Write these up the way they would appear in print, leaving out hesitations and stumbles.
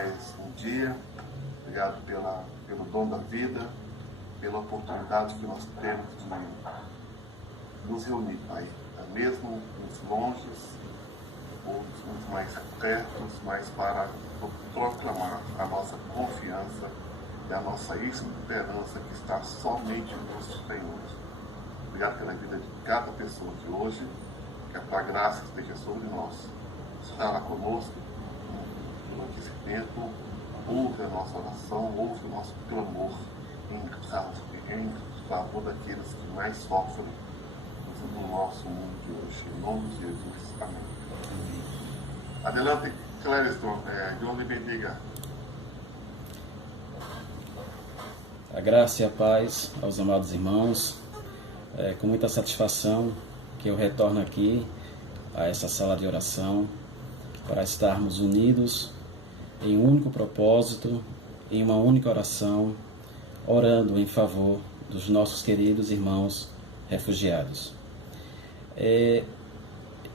mais um dia. Obrigado pelo dom da vida, pela oportunidade que nós temos de nos reunir, Pai. Mesmo uns longes, uns mais pertos, mas para proclamar a nossa confiança e a nossa esperança que está somente no Senhor. Obrigado pela vida de cada pessoa de hoje, que a tua graça esteja sobre nós. Estará conosco durante esse tempo, ouve a nossa oração, ouve o nosso clamor em favor daqueles que mais sofrem no nosso mundo de hoje. Em nome de Jesus. Amém. Adelante, Clériston, Deus lhe bendiga. A graça e a paz aos amados irmãos. Com muita satisfação que eu retorno aqui a essa sala de oração para estarmos unidos em um único propósito, em uma única oração, orando em favor dos nossos queridos irmãos refugiados.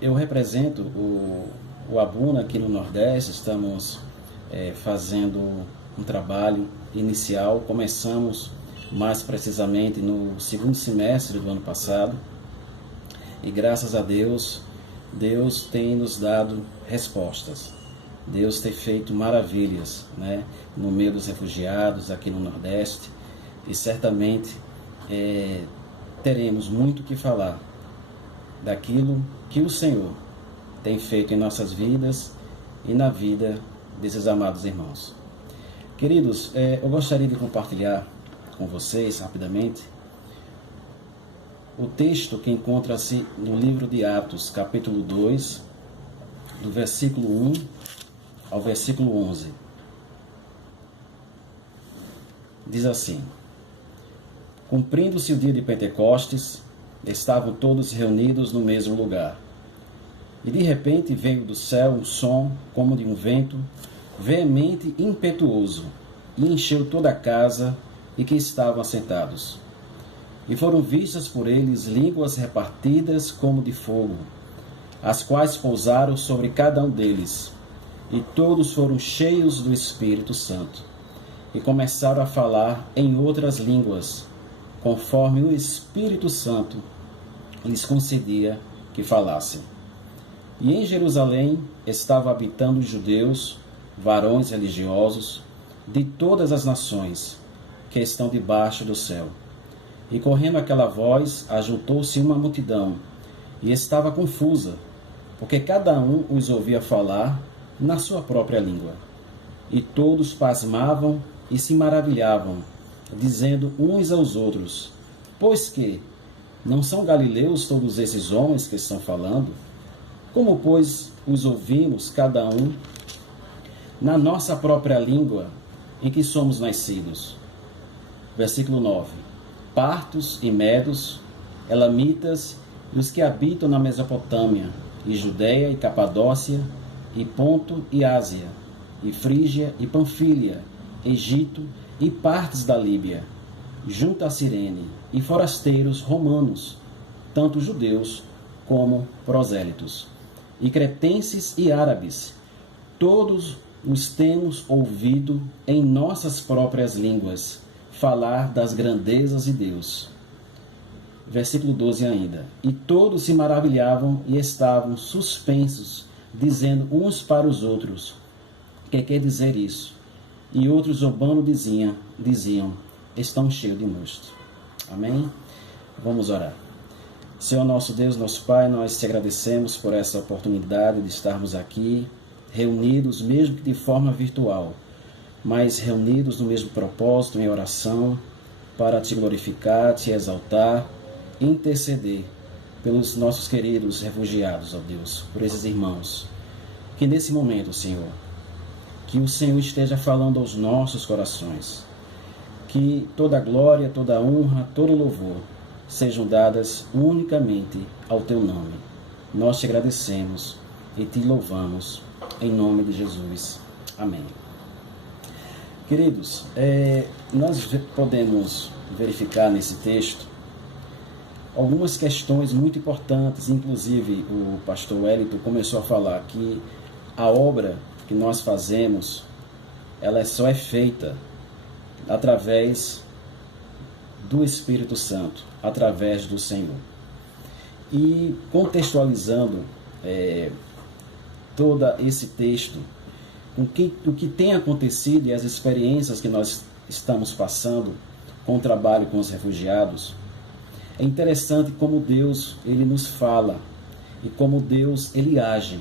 Eu represento o Abuna aqui no Nordeste. Estamos fazendo um trabalho inicial. Começamos mais precisamente no segundo semestre do ano passado e graças a Deus, Deus tem nos dado respostas. Deus tem feito maravilhas, no meio dos refugiados aqui no Nordeste, e certamente teremos muito o que falar daquilo que o Senhor tem feito em nossas vidas e na vida desses amados irmãos. Queridos, eu gostaria de compartilhar com vocês rapidamente o texto que encontra-se no livro de Atos, capítulo 2, do versículo 1 ao versículo 11. Diz assim: Cumprindo-se o dia de Pentecostes, estavam todos reunidos no mesmo lugar. E de repente veio do céu um som como de um vento veemente e impetuoso, e encheu toda a casa e que estavam assentados. E foram vistas por eles línguas repartidas como de fogo, as quais pousaram sobre cada um deles, e todos foram cheios do Espírito Santo, e começaram a falar em outras línguas, conforme o Espírito Santo lhes concedia que falassem. E em Jerusalém estavam habitando os judeus, varões religiosos, de todas as nações, que estão debaixo do céu. E correndo aquela voz, ajuntou-se uma multidão, e estava confusa, porque cada um os ouvia falar na sua própria língua. E todos pasmavam e se maravilhavam, dizendo uns aos outros: Pois que não são galileus todos esses homens que estão falando? Como, pois, os ouvimos cada um na nossa própria língua em que somos nascidos? Versículo 9. Partos e medos, elamitas e os que habitam na Mesopotâmia, e Judeia e Capadócia, e Ponto e Ásia, e Frígia e Panfília, Egito e partes da Líbia, junto a Cirene, e forasteiros romanos, tanto judeus como prosélitos, e cretenses e árabes, todos os temos ouvido em nossas próprias línguas falar das grandezas de Deus. Versículo 12 ainda. E todos se maravilhavam e estavam suspensos, dizendo uns para os outros: que quer dizer isso? E outros zombando diziam: estão cheios de mosto. Amém? Vamos orar. Senhor nosso Deus, nosso Pai, nós te agradecemos por essa oportunidade de estarmos aqui, reunidos, mesmo que de forma virtual, mas reunidos no mesmo propósito, em oração, para te glorificar, te exaltar, interceder pelos nossos queridos refugiados, ó Deus, por esses irmãos. Que nesse momento, Senhor, que o Senhor esteja falando aos nossos corações, que toda glória, toda honra, todo louvor sejam dadas unicamente ao Teu nome. Nós te agradecemos e te louvamos, em nome de Jesus. Amém. Queridos, nós podemos verificar nesse texto algumas questões muito importantes. Inclusive, o pastor Wellington começou a falar que a obra que nós fazemos ela só é feita através do Espírito Santo, através do Senhor. E contextualizando todo esse texto, o que tem acontecido e as experiências que nós estamos passando com o trabalho com os refugiados, é interessante como Deus ele nos fala e como Deus ele age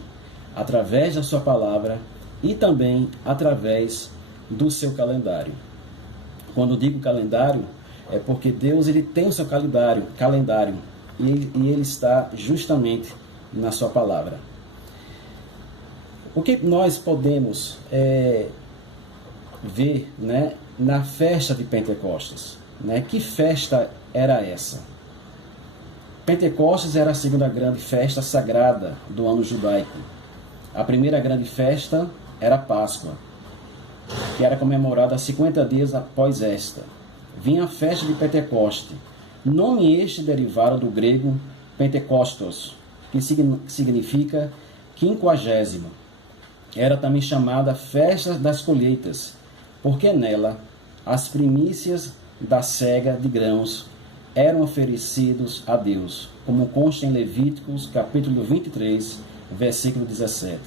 através da sua palavra e também através do seu calendário. Quando digo calendário, é porque Deus ele tem o seu calendário e ele está justamente na sua palavra. O que nós podemos ver, né, na festa de Pentecostes? Né? Que festa era essa? Pentecostes era a segunda grande festa sagrada do ano judaico. A primeira grande festa era a Páscoa, que era comemorada 50 dias após esta. Vinha a festa de Pentecoste. Nome este derivado do grego Pentecostos, que significa 50º. Era também chamada Festa das Colheitas, porque nela as primícias da cega de grãos eram oferecidos a Deus, como consta em Levíticos, capítulo 23, versículo 17.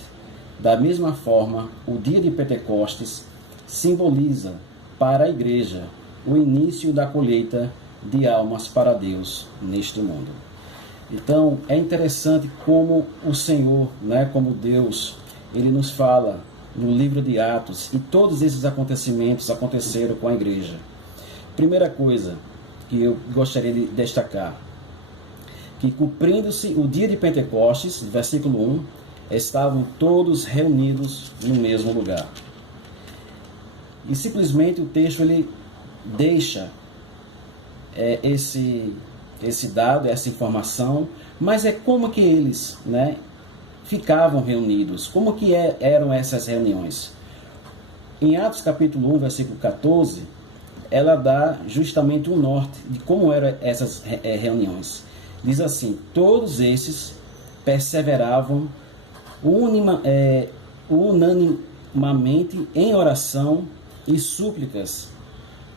Da mesma forma, o dia de Pentecostes simboliza para a igreja o início da colheita de almas para Deus neste mundo. Então, é interessante como o Senhor, né, como Deus, ele nos fala no livro de Atos, e todos esses acontecimentos aconteceram com a igreja. Primeira coisa que eu gostaria de destacar, que cumprindo-se o dia de Pentecostes, versículo 1, estavam todos reunidos no mesmo lugar. E simplesmente o texto ele deixa esse dado, essa informação, mas é como que eles, né, ficavam reunidos, como que eram essas reuniões. Em Atos capítulo 1, versículo 14, ela dá justamente o norte de como eram essas reuniões. Diz assim: todos esses perseveravam unanimemente em oração e súplicas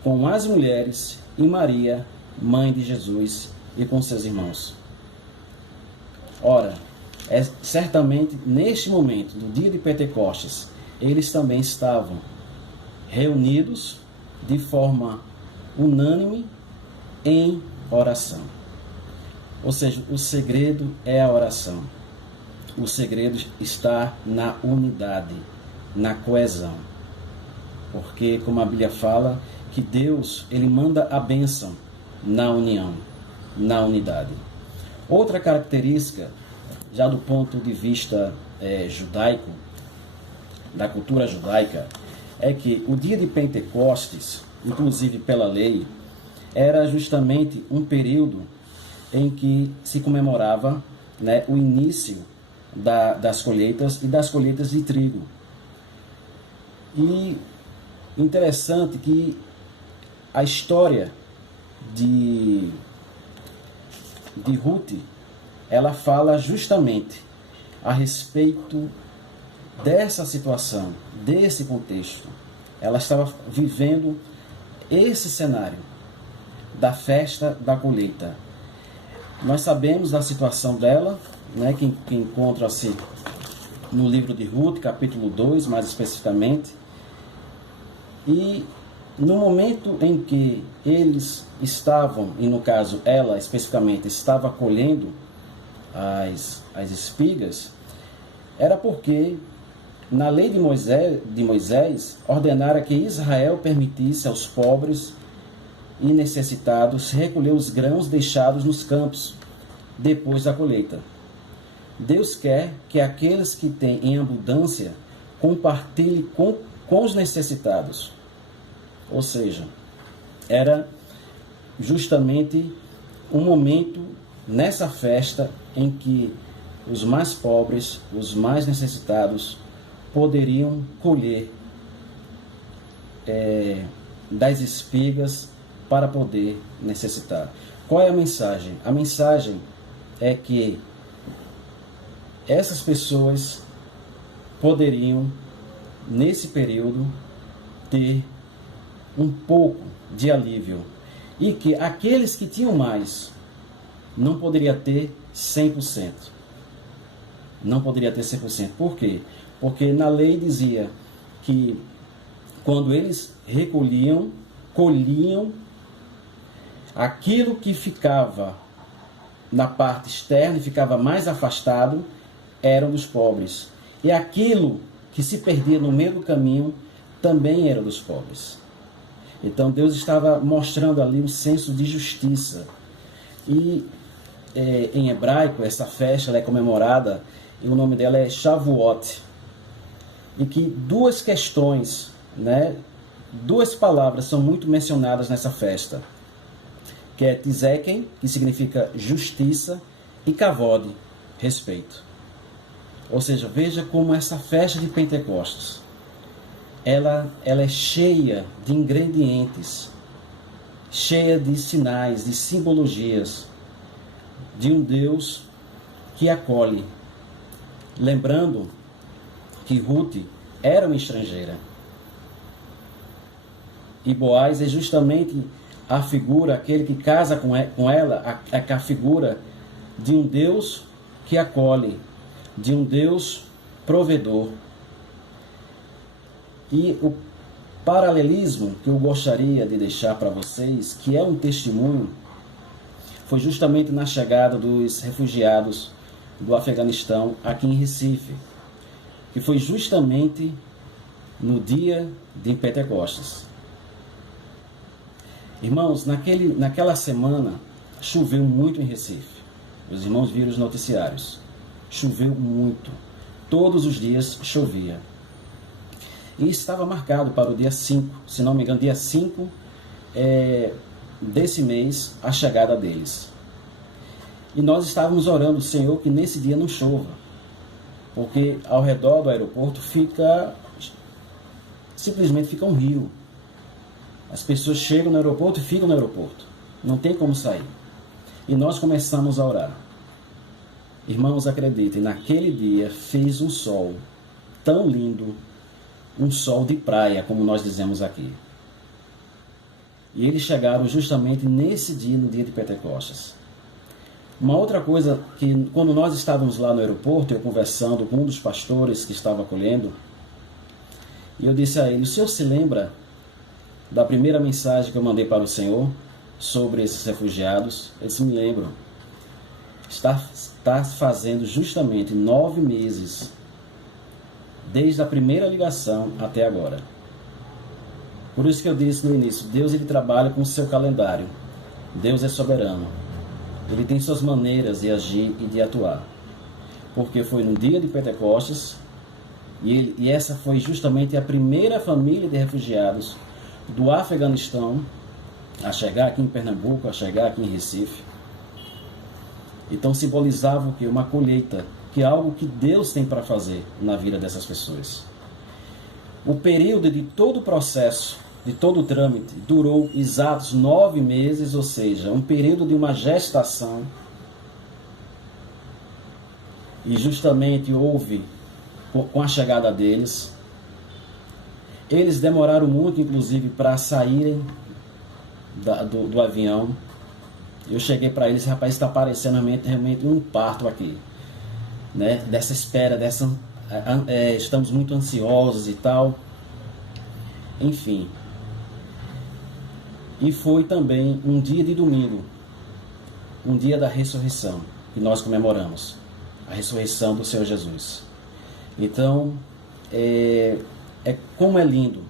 com as mulheres e Maria, mãe de Jesus, e com seus irmãos. Ora, certamente neste momento, do dia de Pentecostes, eles também estavam reunidos de forma unânime em oração. Ou seja, o segredo é a oração. O segredo está na unidade, na coesão. Porque, como a Bíblia fala, que Deus ele manda a bênção na união, na unidade. Outra característica, já do ponto de vista judaico, da cultura judaica, é que o dia de Pentecostes, inclusive pela lei, era justamente um período em que se comemorava, né, o início das colheitas e das colheitas de trigo. E interessante que a história de Ruth, ela fala justamente a respeito dessa situação, desse contexto. Ela estava vivendo esse cenário da festa da colheita. Nós sabemos da situação dela, né, que encontra-se no livro de Ruth, capítulo 2, mais especificamente. E no momento em que eles estavam, e no caso ela especificamente estava colhendo as espigas, era porque na lei de Moisés ordenara que Israel permitisse aos pobres e necessitados recolher os grãos deixados nos campos depois da colheita. Deus quer que aqueles que têm em abundância compartilhem com os necessitados. Ou seja, era justamente um momento nessa festa em que os mais pobres, os mais necessitados, poderiam colher das espigas para poder necessitar. Qual é a mensagem? A mensagem é que essas pessoas poderiam, nesse período, ter um pouco de alívio e que aqueles que tinham mais não poderia ter 100%. Não poderia ter 100%. Por quê? Porque na lei dizia que quando eles colhiam aquilo que ficava na parte externa e ficava mais afastado eram dos pobres. E aquilo que se perdia no meio do caminho também era dos pobres. Então Deus estava mostrando ali um senso de justiça. E em hebraico, essa festa ela é comemorada e o nome dela é Shavuot. E que duas questões, duas palavras são muito mencionadas nessa festa, que é Tzedek, que significa justiça, e Kavod, respeito. Ou seja, veja como essa festa de Pentecostes, ela é cheia de ingredientes, cheia de sinais, de simbologias, de um Deus que acolhe. Lembrando que Ruth era uma estrangeira. E Boaz é justamente a figura, aquele que casa com ela, a figura de um Deus que acolhe, de um Deus provedor. E o paralelismo que eu gostaria de deixar para vocês, que é um testemunho, foi justamente na chegada dos refugiados do Afeganistão aqui em Recife, que foi justamente no dia de Pentecostes. Irmãos, naquela semana choveu muito em Recife. Os irmãos viram os noticiários. Choveu muito. Todos os dias chovia. E estava marcado para o dia 5, se não me engano, dia 5 desse mês, a chegada deles. E nós estávamos orando, Senhor, que nesse dia não chova. Porque ao redor do aeroporto simplesmente fica um rio. As pessoas chegam no aeroporto e ficam no aeroporto. Não tem como sair. E nós começamos a orar. Irmãos, acreditem, naquele dia fez um sol tão lindo, um sol de praia, como nós dizemos aqui. E eles chegaram justamente nesse dia, no dia de Pentecostes. Uma outra coisa, que quando nós estávamos lá no aeroporto, eu conversando com um dos pastores que estava acolhendo, e eu disse a ele, o senhor se lembra da primeira mensagem que eu mandei para o Senhor sobre esses refugiados? Ele disse, me lembro. Está fazendo justamente 9 meses, desde a primeira ligação até agora. Por isso que eu disse no início, Deus ele trabalha com o seu calendário. Deus é soberano. Ele tem suas maneiras de agir e de atuar. Porque foi no dia de Pentecostes, e essa foi justamente a primeira família de refugiados do Afeganistão a chegar aqui em Pernambuco, a chegar aqui em Recife. Então simbolizava o quê? Uma colheita, que é algo que Deus tem para fazer na vida dessas pessoas. O período de todo o processo, de todo o trâmite, durou exatos 9 meses, ou seja, um período de uma gestação. E justamente houve, com a chegada deles, eles demoraram muito, inclusive, para saírem do avião. Eu cheguei para eles, rapaz, está parecendo realmente um parto aqui, dessa espera, estamos muito ansiosos e tal, enfim. E foi também um dia de domingo, um dia da ressurreição, que nós comemoramos, a ressurreição do Senhor Jesus. Então, como é lindo,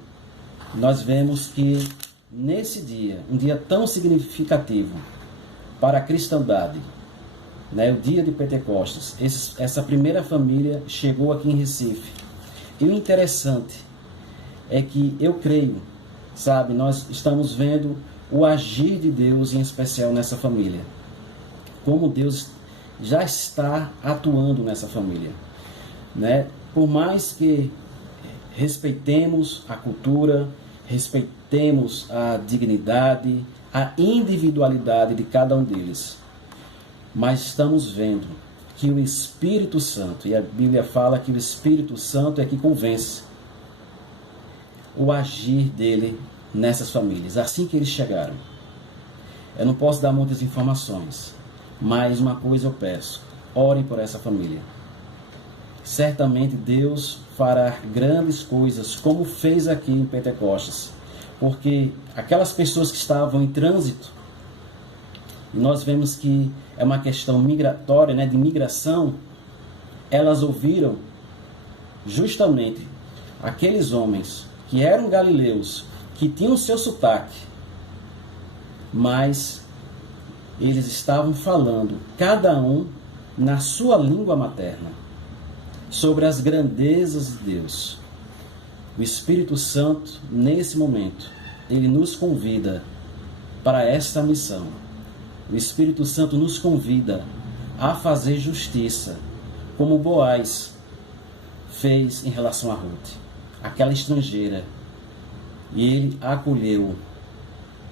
nós vemos que nesse dia, um dia tão significativo para a cristandade, o dia de Pentecostes, essa primeira família chegou aqui em Recife. E o interessante é que eu creio, nós estamos vendo o agir de Deus, em especial nessa família. Como Deus já está atuando nessa família. Por mais que respeitemos a cultura, respeitemos a dignidade, a individualidade de cada um deles, mas estamos vendo que o Espírito Santo, e a Bíblia fala que o Espírito Santo é que convence. o agir dele nessas famílias, assim que eles chegaram. Eu não posso dar muitas informações, mas uma coisa eu peço: orem por essa família. Certamente Deus fará grandes coisas, como fez aqui em Pentecostes, porque aquelas pessoas que estavam em trânsito, e nós vemos que é uma questão migratória, de migração, elas ouviram justamente aqueles homens que eram galileus, que tinham seu sotaque, mas eles estavam falando, cada um na sua língua materna, sobre as grandezas de Deus. O Espírito Santo, nesse momento, ele nos convida para esta missão. O Espírito Santo nos convida a fazer justiça, como Boaz fez em relação a Ruth, aquela estrangeira, e ele a acolheu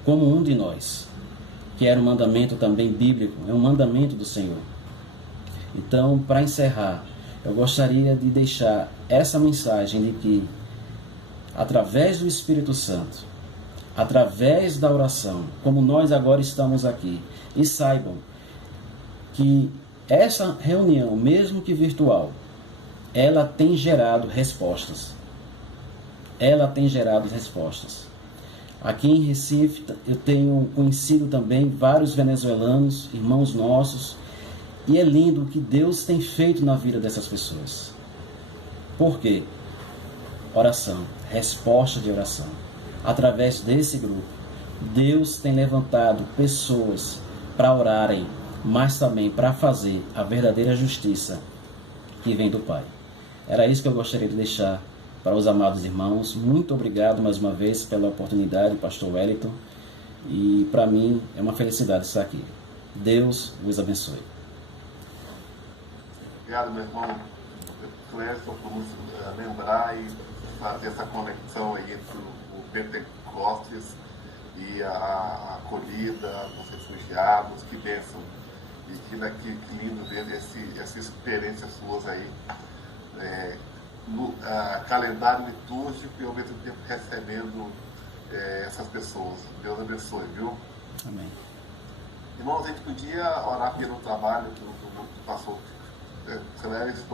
como um de nós, que era um mandamento também bíblico, é um mandamento do Senhor. Então, para encerrar, eu gostaria de deixar essa mensagem de que, através do Espírito Santo, através da oração, como nós agora estamos aqui, e saibam que essa reunião, mesmo que virtual, ela tem gerado respostas. Ela tem gerado respostas. Aqui em Recife, eu tenho conhecido também vários venezuelanos, irmãos nossos, e é lindo o que Deus tem feito na vida dessas pessoas. Por quê? Oração, resposta de oração. Através desse grupo, Deus tem levantado pessoas para orarem, mas também para fazer a verdadeira justiça que vem do Pai. Era isso que eu gostaria de deixar para os amados irmãos. Muito obrigado mais uma vez pela oportunidade, Pastor Wellington. E para mim é uma felicidade estar aqui. Deus vos abençoe. Obrigado, meu irmão Clécio, por nos lembrar e fazer essa conexão aí entre o Pentecostes e a acolhida dos refugiados. Que bênção! E que lindo ver essa experiência suas aí, no calendário litúrgico e ao mesmo tempo recebendo essas pessoas. Deus abençoe, viu? Amém. Irmãos, a gente podia orar pelo trabalho do pastor Clécio.